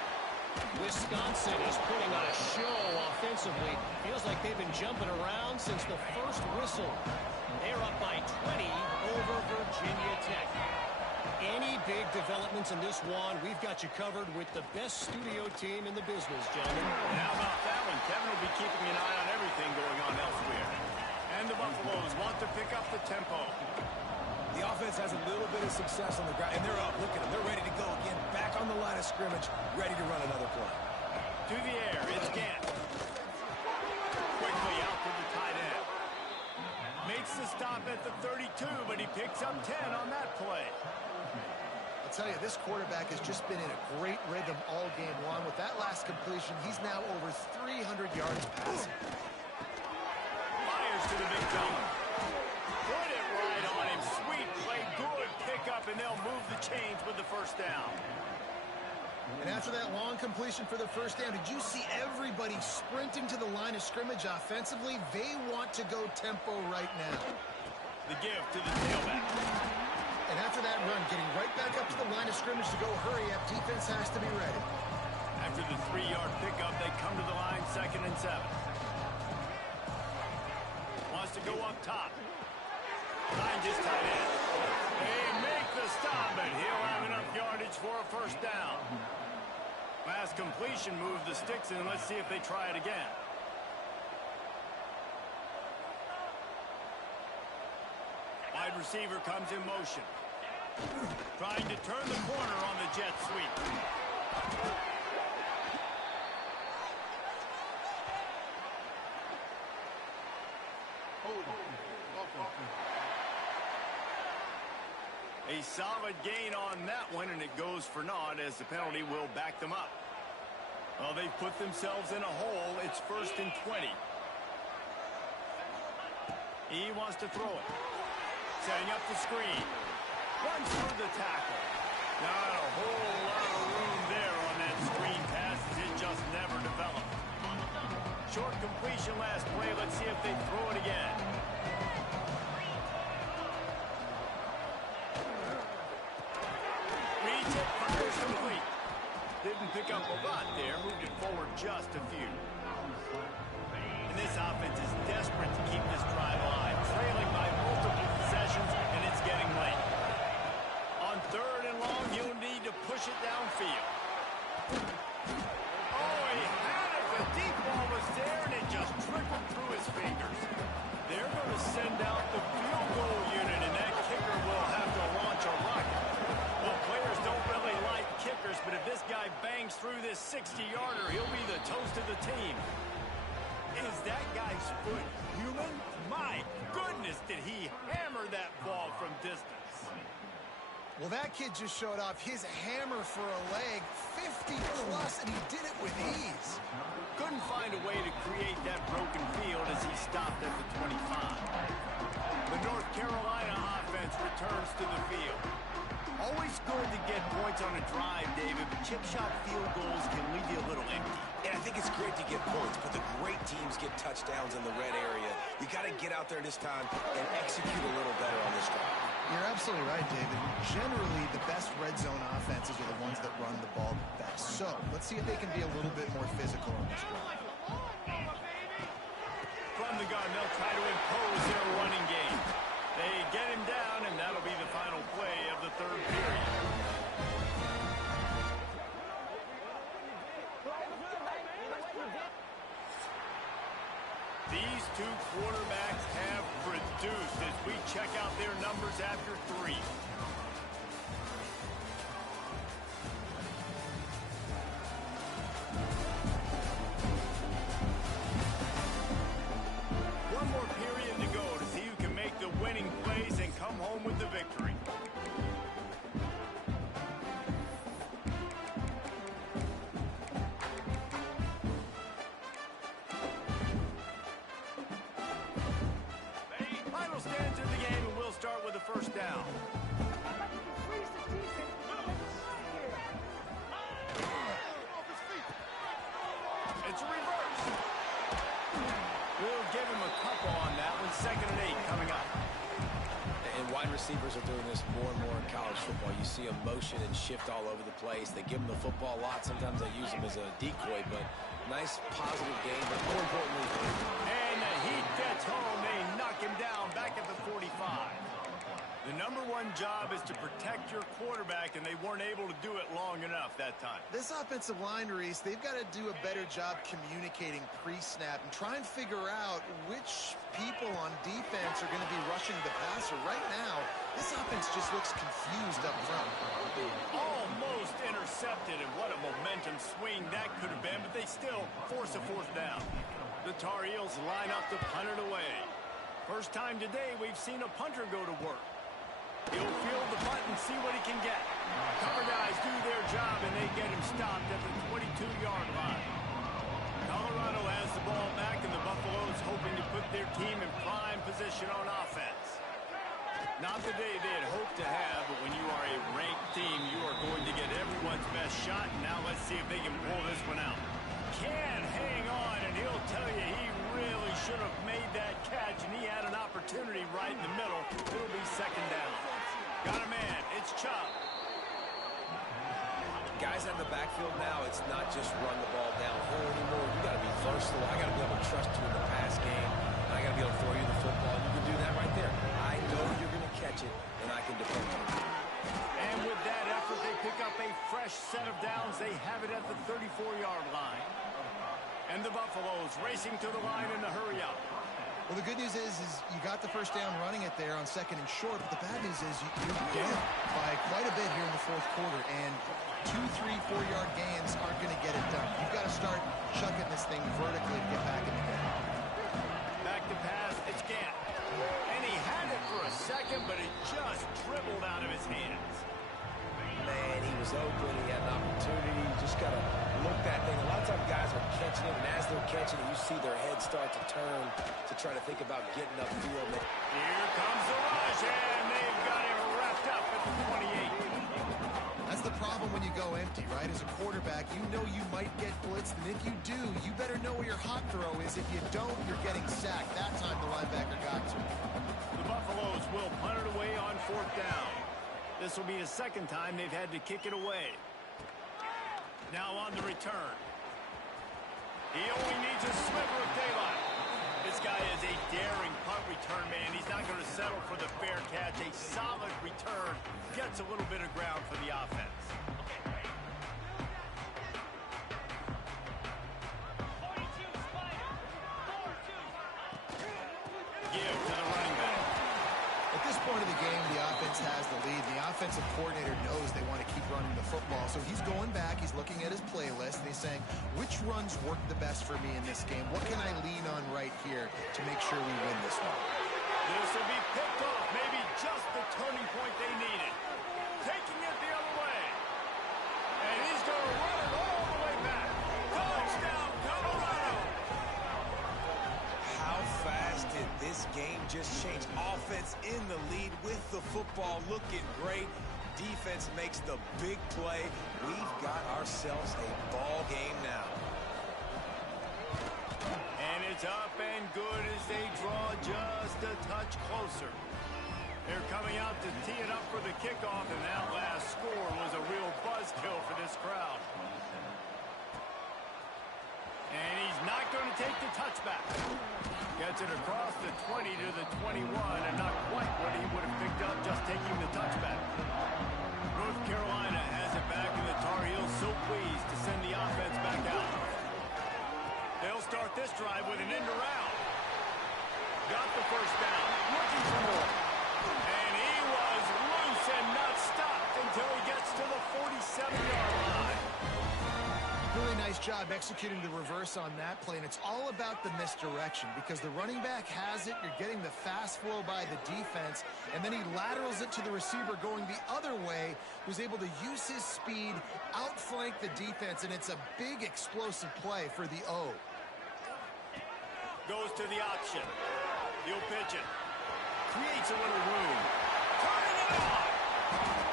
Wisconsin is putting on a show offensively. Feels like they've been jumping around since the first whistle. They're up by 20 over Virginia Tech. Any big developments in this one, we've got you covered with the best studio team in the business, gentlemen. And how about that one? Kevin will be keeping an eye on everything going on elsewhere. And the Buffaloes want to pick up the tempo. The offense has a little bit of success on the ground, and they're up. Look at them. They're ready to go again. Back on the line of scrimmage, ready to run another play. To the air, it's Gant. Quickly out to the tight end. Makes the stop at the 32, but he picks up 10 on that play. I'll tell you, this quarterback has just been in a great rhythm all game long. With that last completion, he's now over 300 yards passing. Fires to the big fella. Put it right on him. Sweet play, good pickup, and they'll move the chains with the first down. And after that long completion for the first down, did you see everybody sprinting to the line of scrimmage offensively? They want to go tempo right now. The give to the tailback. And after that run, getting right back up to the line of scrimmage to go hurry up, defense has to be ready. After the 3-yard pickup, they come to the line, 2nd and 7. Wants to go up top. Finds his tight end. They make the stop, but he'll have enough yardage for a first down. Last completion moved the sticks in. Let's see if they try it again. Wide receiver comes in motion. Trying to turn the corner on the jet sweep. A solid gain on that one, and it goes for naught as the penalty will back them up. Well, they've put themselves in a hole. It's 1st and 20. He wants to throw it. Setting up the screen. Runs through the tackle. Not a whole lot of room there on that screen pass as it just never developed. Short completion last play. Let's see if they throw it again. Reads it, fires complete. Didn't pick up a lot there. Moved it forward just a few. And this offense is desperate to keep this drive alive. Trailing by multiple possessions, and it's getting late. On 3rd and long, you'll need to push it downfield. Oh, he had it. The deep ball was there, and it just trickled through his fingers. They're going to send out the field goal unit, and that kicker will have to launch a rocket. Well, players don't really like kickers, but if this guy bangs through this 60-yarder, he'll be the toast of the team. Is that guy's foot human? My goodness, did he hammer that ball from distance. Well, that kid just showed off his hammer for a leg, 50-plus, and he did it with ease. Couldn't find a way to create that broken field as he stopped at the 25. The North Carolina offense returns to the field. Always good to get points on a drive, David, but chip shot field goals can leave you a little empty. And I think it's great to get points, but the great teams get touchdowns in the red area. You got to get out there this time and execute a little better on this drive. You're absolutely right, David. Generally, the best red zone offenses are the ones that run the ball best. So, let's see if they can be a little bit more physical on this drive. From the gun, they'll try to impose their running game. They get him down, and that'll be the final play of the 3rd period. These two quarterbacks have produced as we check out their numbers after 3. One more period to go to see who can make the winning plays and come home with the victory. Final stands in the game, and we'll start with the 1st down. It's a reverse. We'll give him a couple on that one. 2nd and 8 coming up. And wide receivers are doing this more and more in college football. You see them motion and shift all over the place. They give them the football a lot. Sometimes they use them as a decoy, but nice positive game. But more importantly, and the heat gets home. They knock him down back at the 45. The number one job is to protect your quarterback, and they weren't able to do it long enough that time. This offensive line, Reese, they've got to do a better job communicating pre-snap and try and figure out which people on defense are going to be rushing the passer. Right now, this offense just looks confused up front. Almost intercepted, and what a momentum swing that could have been, but they still force a 4th down. The Tar Heels line up to punt it away. First time today we've seen a punter go to work. He'll field the punt and see what he can get. Cover guys do their job, and they get him stopped at the 22-yard line. Colorado has the ball back, and the Buffaloes hoping to put their team in prime position on offense. Not the day they had hoped to have, but when you are a ranked team, you are going to get everyone's best shot, and now let's see if they can pull this one out. Can hang on, and he'll tell you he really should have made that catch, and he had an opportunity right in the middle. It'll be 2nd down. Got a man. It's Chubb. guys out of the backfield now, it's not just run the ball downhill anymore. You got to be versatile. I got to be able to trust you in the pass game. And I got to be able to throw you the football. You can do that right there. I know you're going to catch it, and I can depend on it. And with that effort, they pick up a fresh set of downs. They have it at the 34-yard line. And the Buffaloes racing to the line in a hurry up. Well, the good news is you got the first down running it there on 2nd and short, but the bad news is you're down by quite a bit here in the fourth quarter, and 2, 3, 4-yard gains aren't going to get it done. You've got to start chucking this thing vertically to get back in the game. Back to pass, it's Gant. And he had it for a second, but it just dribbled out of his hand. for catching it, and as they're catching it, you see their heads start to turn to try to think about getting upfield. Here comes the rush, and they've got him wrapped up at the 28. That's the problem when you go empty, right? As a quarterback, you know you might get blitzed, and if you do, you better know where your hot throw is. If you don't, you're getting sacked. That time the linebacker got to him. The Buffaloes will punt it away on 4th down. This will be the second time they've had to kick it away. Now on the return. He only needs a sliver of daylight. This guy is a daring punt return man. He's not going to settle for the fair catch. A solid return gets a little bit of ground for the offense. Give to the running back. At this point of the game, the offense has the lead. The offensive coordinator knows they want to keep running the football. So he's going back, he's looking at his playlist, and he's saying, which runs work the best for me in this game? What can I lean on right here to make sure we win this one? This will be picked off. Maybe just the turning point they needed. Taking it the other way. And he's going to run it all the way back. Touchdown, Colorado! How fast did this game just change? Offense in the lead with the football, looking great. Defense makes the big play. We've got ourselves a ball game now. And it's up and good as they draw just a touch closer. They're coming out to tee it up for the kickoff, and that last score was a real buzzkill for this crowd. And he's not going to take the touchback. Gets it across the 20 to the 21, and not quite what he would have picked up just taking the touchback. North Carolina has it back, and the Tar Heels so pleased to send the offense back out. They'll start this drive with an end around. Got the first down, looking for more. And he was loose and not stopped until he gets to the 47-yard line. Really nice job executing the reverse on that play, and it's all about the misdirection because the running back has it, you're getting the fast flow by the defense, and then he laterals it to the receiver going the other way, who's able to use his speed, outflank the defense, and it's a big explosive play for the O. Goes to the option. He'll pitch it. Creates a little room. Turning it on!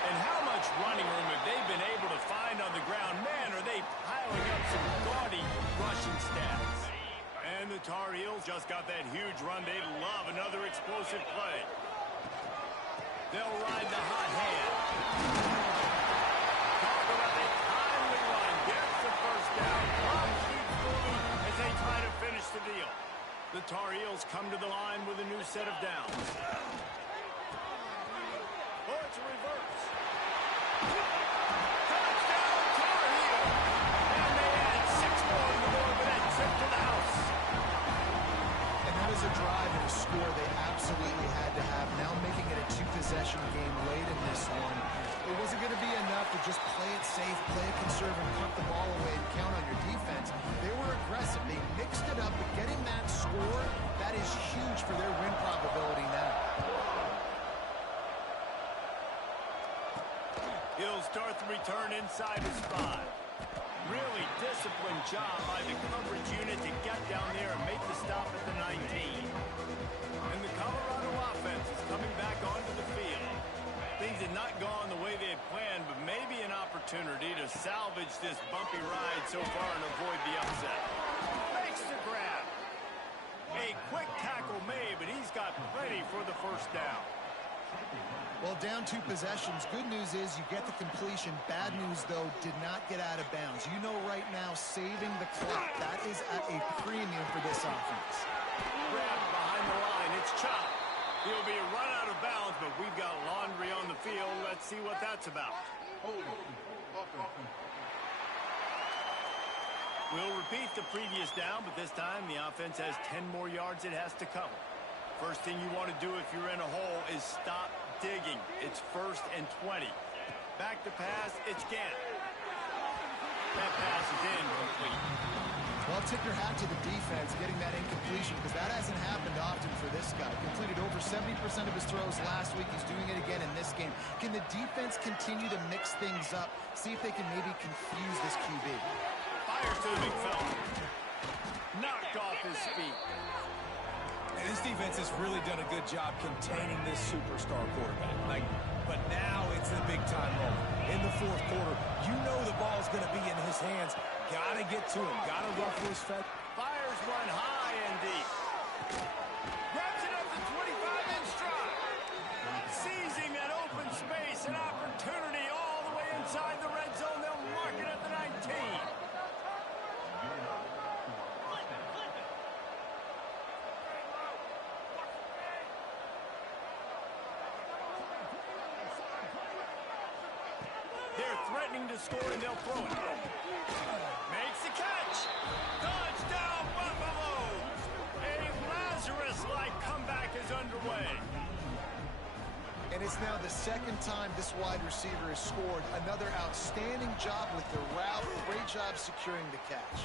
And how much running room have they been able to find on the ground? Man, are they piling up some gaudy rushing stats. And the Tar Heels just got that huge run. They love another explosive play. They'll ride the hot hand. Talk about a timely run. Gets the first down. Clock keeps moving as they try to finish the deal. The Tar Heels come to the line with a new set of downs. Oh, it's a reverse. Touchdown, Tar Heels! And they add 6 more on the board with that trip to the house. And that is a drive and a score they absolutely had to have. Now making it a 2-possession game late in this one. It wasn't going to be enough to just play it safe, play it conservative, punt the ball away, and count on your defense. They were aggressive. They mixed it up, but getting that score, that is huge for their win probability now. He'll start the return inside his 5. Really disciplined job by the coverage unit to get down there and make the stop at the 19. And the Colorado offense is coming back onto the field. Things had not gone the way they had planned, but maybe an opportunity to salvage this bumpy ride so far and avoid the upset. Makes the grab. A quick tackle made, but he's got plenty for the first down. Well, down 2 possessions. Good news is you get the completion. Bad news, though, did not get out of bounds. You know right now, saving the clock. That is at a premium for this offense. Grabbed behind the line. It's Chop. He'll be run out of bounds, but we've got laundry on the field. Let's see what that's about. We'll repeat the previous down, but this time the offense has 10 more yards it has to cover. First thing you want to do if you're in a hole is stop digging. It's 1st and 20. Back to pass, it's Gant. That pass is incomplete. Well, tip your hat to the defense getting that incompletion because that hasn't happened often for this guy. Completed over 70% of his throws last week. He's doing it again in this game. Can the defense continue to mix things up? See if they can maybe confuse this QB. 5 fire to the big fella. Knocked off his feet. And this defense has really done a good job containing this superstar quarterback. But now it's the big-time moment. In the fourth quarter, you know the ball is going to be in his hands. Got to get to him. Got to run for his fed. Fires one high and deep. Grabs it up to 25-inch stride. Seizing that open space, an opportunity all the way inside the red zone. They'll mark it at the 19. They're threatening to score, and they'll throw it. Makes the catch. Touchdown, Buffalo. A Lazarus-like comeback is underway. And it's now the second time this wide receiver has scored. Another outstanding job with the route. Great job securing the catch.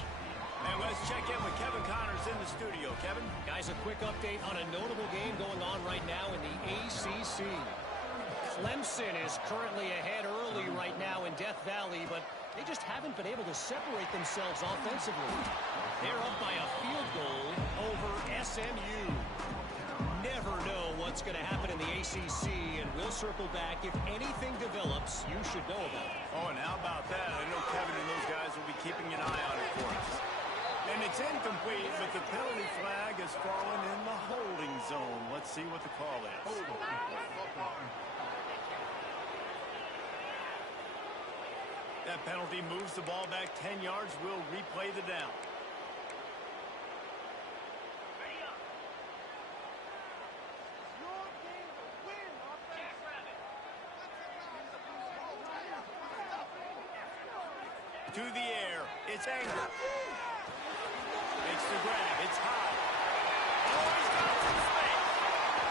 And let's check in with Kevin Connors in the studio. Kevin? Guys, a quick update on a notable game going on right now in the ACC. Clemson is currently ahead early right now in Death Valley, but they just haven't been able to separate themselves offensively. They're up by a field goal over SMU. Never know what's going to happen in the ACC, and we'll circle back. If anything develops, you should know about it. Oh, and how about that? I know Kevin and those guys will be keeping an eye on it for us. And it's incomplete, but the penalty flag has fallen in the holding zone. Let's see what the call is. That penalty moves the ball back 10 yards. We'll replay the down. To the air. It's Anger. Makes the grab. It's high. Oh, he's got some space.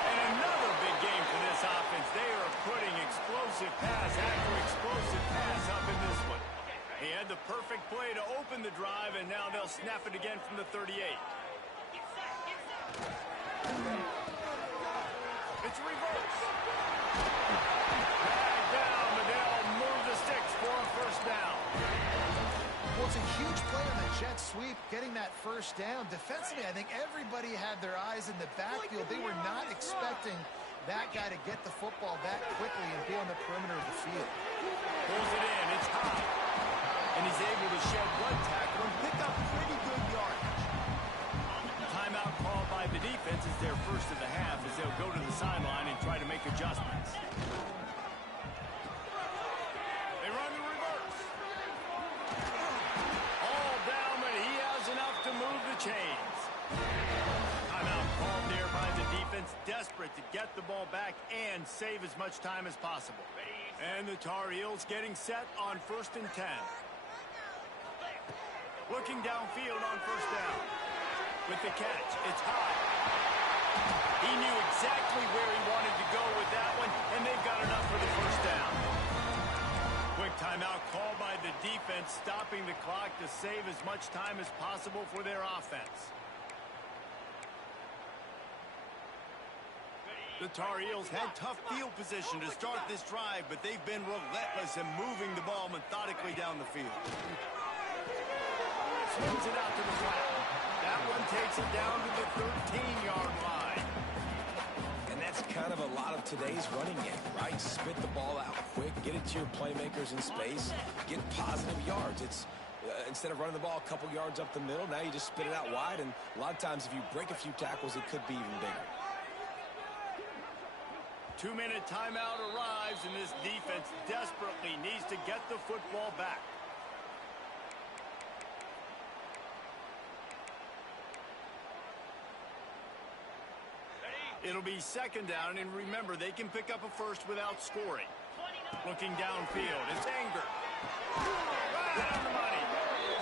And another big game for this offense. They are putting explosive pass after explosive pass up in this one. He had the perfect play to open the drive, and now they'll snap it again from the 38. It's reverse. Drag down, but they'll move the sticks for a first down. Well, it's a huge play on the jet sweep, getting that first down. Defensively, I think everybody had their eyes in the backfield. They were not expecting that guy to get the football that quickly and be on the perimeter of the field. Pulls it in. It's high. And he's able to shed one tackle and pick up pretty good yardage. Timeout called by the defense is their first of the half as they'll go to the sideline and try to make adjustments. They run the reverse. All down, but he has enough to move the chains. Timeout called there by the defense, desperate to get the ball back and save as much time as possible. And the Tar Heels getting set on 1st and 10. Looking downfield on first down. With the catch, it's high. He knew exactly where he wanted to go with that one, and they've got enough for the first down. Quick timeout called by the defense, stopping the clock to save as much time as possible for their offense. The Tar Heels had tough field position to start this drive, but they've been relentless in moving the ball methodically down the field. Swings it out to the flat. That one takes it down to the 13-yard line. And that's kind of a lot of today's running game, right? Spit the ball out quick, get it to your playmakers in space, get positive yards. It's instead of running the ball a couple yards up the middle, now you just spit it out wide, and a lot of times if you break a few tackles, it could be even bigger. 2-minute timeout arrives, and this defense desperately needs to get the football back. It'll be second down, and remember, they can pick up a first without scoring. Looking downfield, it's Anger. Right on the money.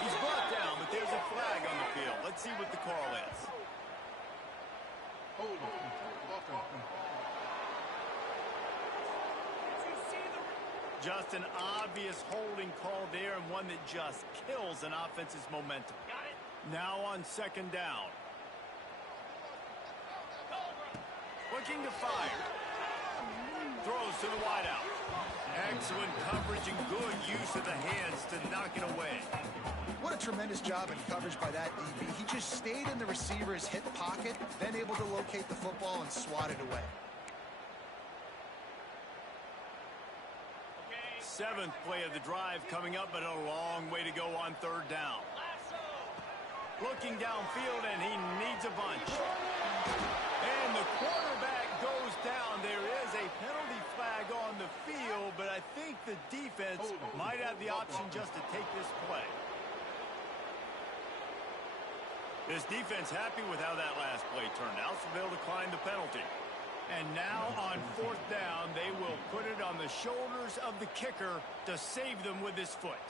He's brought down, but there's a flag on the field. Let's see what the call is. Just an obvious holding call there, and one that just kills an offense's momentum. Now on second down. Looking to fire. throws to the wideout. Excellent coverage and good use of the hands to knock it away. What a tremendous job in coverage by that DB. He just stayed in the receiver's hip pocket, then able to locate the football and swat it away. Seventh play of the drive coming up, but a long way to go on third down. Looking downfield, and he needs a bunch. And the quarterback goes down. There is a penalty flag on the field, but I think the defense might have the option just to take this play. This defense happy with how that last play turned out, so they'll decline the penalty. And now on fourth down, they will put it on the shoulders of the kicker to save them with his foot.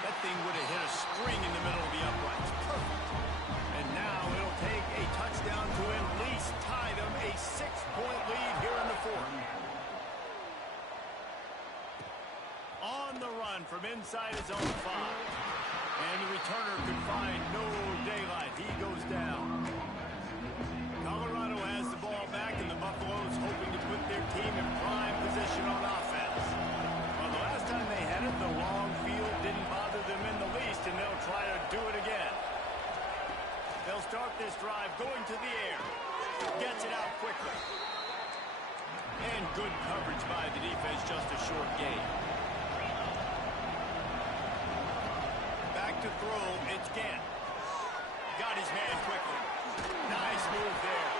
That thing would have hit a string in the middle of the uprights. Perfect. And now it'll take a touchdown to at least tie them a 6-point lead here in the fourth. On the run from inside his own 5. And the returner could find no daylight. He goes down. Colorado has the ball back, and the Buffaloes hoping to put their team in prime position on offense. Well, the last time they had it, the long field didn't bother them in the least, and they'll try to do it again. They'll start this drive going to the air. Gets it out quickly. And good coverage by the defense, just a short gain. To throw, it's Gant. Got his man quickly. Nice move there.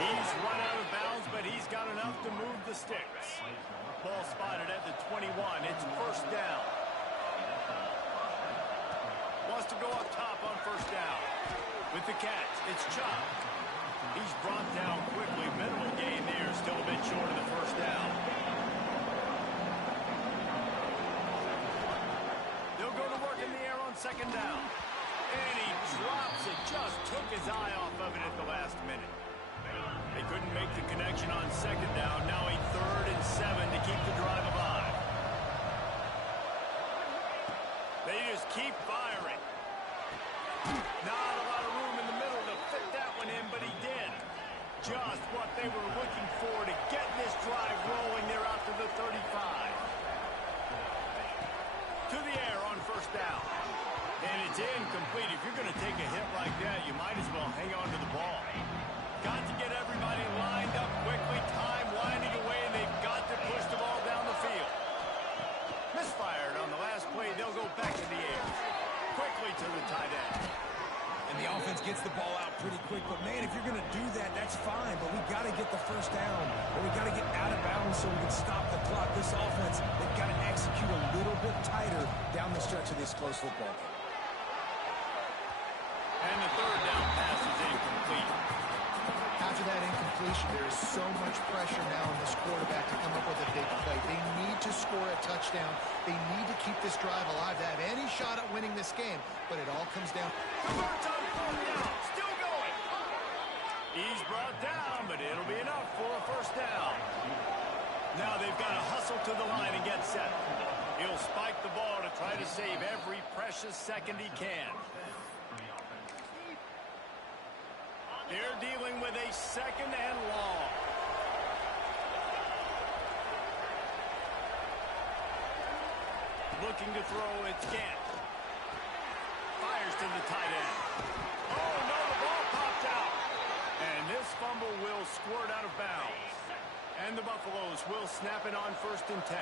He's run out of bounds, but he's got enough to move the sticks. Ball spotted at the 21. It's first down. Wants to go up top on first down. With the catch, it's Chop. He's brought down quickly. Minimal gain there, still a bit short of the first down. They'll go to work in the air on second down. And he drops it. Just took his eye off of it at the last minute. They couldn't make the connection on second down. Now a 3rd and 7 to keep the drive alive. They just keep firing. Not a lot of room in the middle to fit that one in, but he did. Just what they were looking for to get this drive rolling. They're out to the 35. To the air on first down. And it's incomplete. If you're going to take a hit like that, you might as well hang on to the ball. Got to get everybody lined up quickly. Time winding away, and they've got to push the ball down the field. Misfired on the last play. They'll go back to the air. Quickly to the tight end. And the offense gets the ball out pretty quick. But, man, if you're going to do that, that's fine. But we got to get the first down. Or we got to get out of bounds so we can stop the clock. This offense, they've got to execute a little bit tighter down the stretch of this close football game. And the third down pass is incomplete. After that incompletion, there is so much pressure now on this quarterback to come up with a big play. They need to score a touchdown. They need to keep this drive alive to have any shot at winning this game. But it all comes down. Converts on fourth down. Still going. He's brought down, but it'll be enough for a first down. Now they've got to hustle to the line and get set. He'll spike the ball to try to save every precious second he can. They're dealing with a second and long. Looking to throw, it's Gant. Fires to the tight end. Oh, no, the ball popped out. And this fumble will squirt out of bounds. And the Buffaloes will snap it on 1st and 10.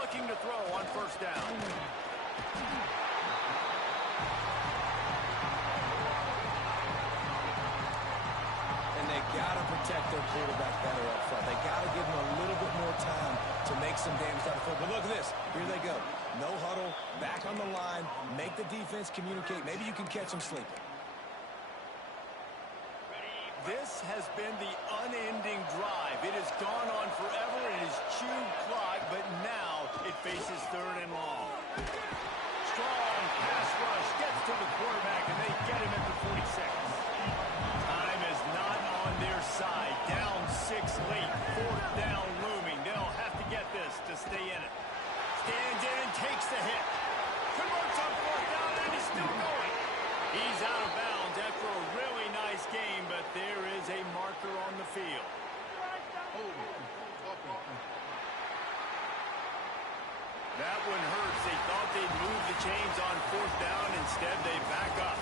Looking to throw on first down. They got to protect their quarterback better up front. They got to give him a little bit more time to make some damage down the field. But look at this. Here they go. No huddle, back on the line, make the defense communicate. Maybe you can catch them sleeping. This has been the unending drive. It has gone on forever. It has chewed clock, but now it faces 3rd and long. Strong pass rush gets to the quarterback, and they get him at the 46. Time is not on their side. Down 6 late. 4th down looming. They'll have to get this to stay in it. Stands in and takes the hit. Converts on 4th down, and he's still going. chains on 4th down. Instead, they back up.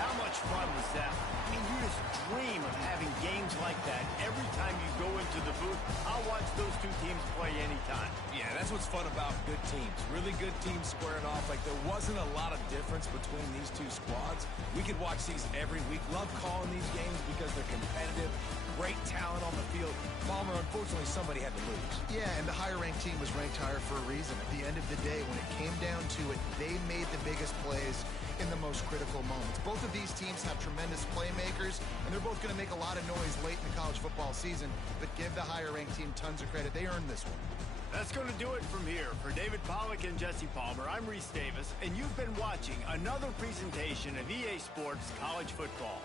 How much fun was that? I mean, you just dream of having games like that every time you go into the booth. I'll watch those two teams play anytime. Yeah, that's what's fun about good teams. Really good teams squaring off. Like, there wasn't a lot of difference between these two squads. We could watch these every week. Love calling these games because they're competitive. Great talent on the field. Palmer, unfortunately, somebody had to lose. Yeah, and the higher-ranked team was ranked higher for a reason. At the end of the day, when it came down to it, they made the biggest plays in the most critical moments. Both of these teams have tremendous playmakers, and they're both going to make a lot of noise late in the college football season, but give the higher-ranked team tons of credit. They earned this one. That's going to do it from here. For David Pollack and Jesse Palmer, I'm Reese Davis, and you've been watching another presentation of EA Sports College Football.